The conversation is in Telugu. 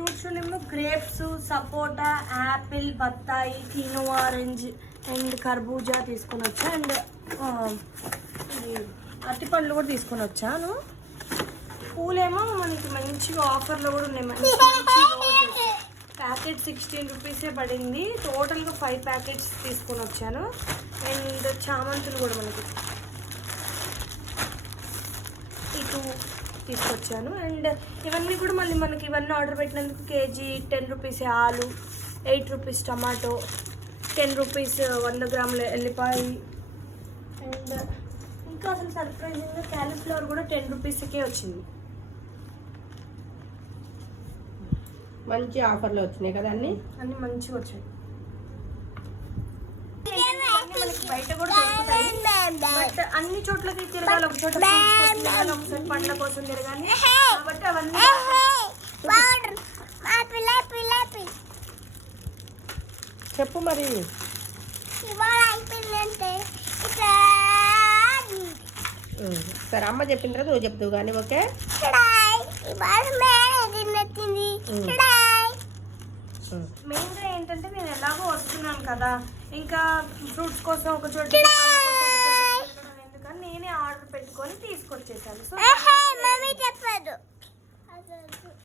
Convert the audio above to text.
ఫ్రూట్స్ ఏమో గ్రేప్స్, సపోటా, యాపిల్, బత్తాయి, కిను ఆరెంజ్ అండ్ కర్బూజా తీసుకొని వచ్చా. అండ్ అరటిపళ్ళు కూడా తీసుకొని వచ్చాను. పూలేమో మనకి మంచిగా ఆఫర్లో కూడా ఉన్నాయి. మంచి ప్యాకెట్ 16 రూపీసే పడింది. టోటల్గా 5 ప్యాకెట్స్ తీసుకొని వచ్చాను. అండ్ చామంతులు కూడా మనకి 2 తీసుకొచ్చాను. అండ్ ఇవన్నీ కూడా మళ్ళీ మనకి ఇవన్నీ ఆర్డర్ పెట్టినందుకు కేజీ 10 రూపీస్ ఆలు, 8 రూపీస్ టమాటో, 10 రూపీస్ 100 గ్రాముల ఎల్లిపాయ. అండ్ ఇంకా అసలు సర్ప్రైజింగ్గా క్యాలీఫ్లవర్ కూడా 10 రూపీస్కే వచ్చింది. మంచి ఆఫర్లో వచ్చినాయి కదా అన్ని మంచిగా వచ్చాయి. మనకి బయట కూడా దొరుకుతాయి. బట్ అన్ని చోట్లకి తిరగాలి, ఒక చోట తిరగాలి, ఒకసారి పండ్ల కోసం తిరగాలి. కాబట్టి అవన్నీ చెప్పు మరి. సరే అమ్మ చెప్పిన తర్వాత నువ్వు చెప్తావు కానీ. ఓకే మెయిన్గా ఏంటంటే నేను ఎలాగో వస్తున్నాను కదా, ఇంకా ఫ్రూట్స్ కోసం ఒక చోట ఎందుకని నేనే ఆర్డర్ పెట్టుకొని తీసుకొచ్చేసాను. సో